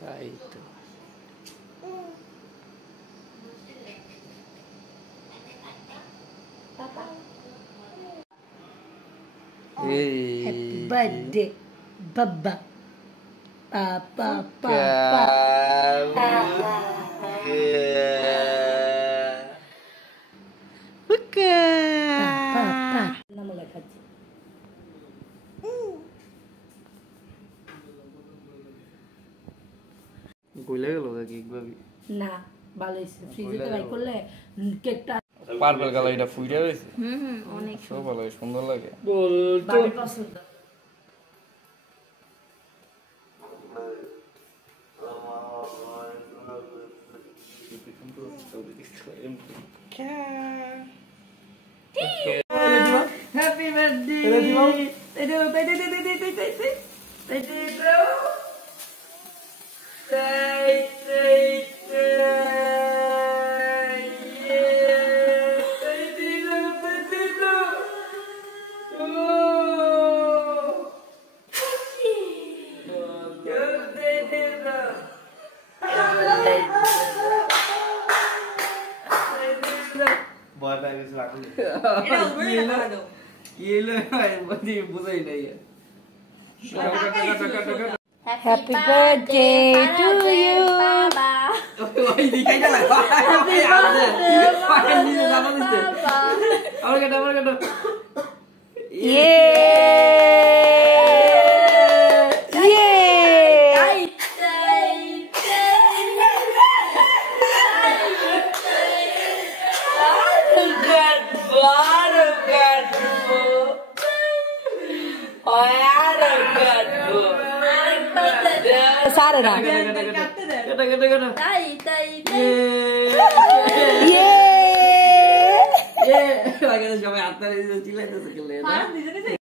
তাই তো Happy birthday, Baba. Papa. গলে গেল কেক ভাবি না ভালো হয়েছে ফ্রিজে বাই করলে কেকটা পার্পল কালার এটা ফুইরা হইছে অনেক সব ভালো সুন্দর লাগে বাবার পছন্দ Happy birthday! Happy birthday to you, Baba. Sare na. Yeah.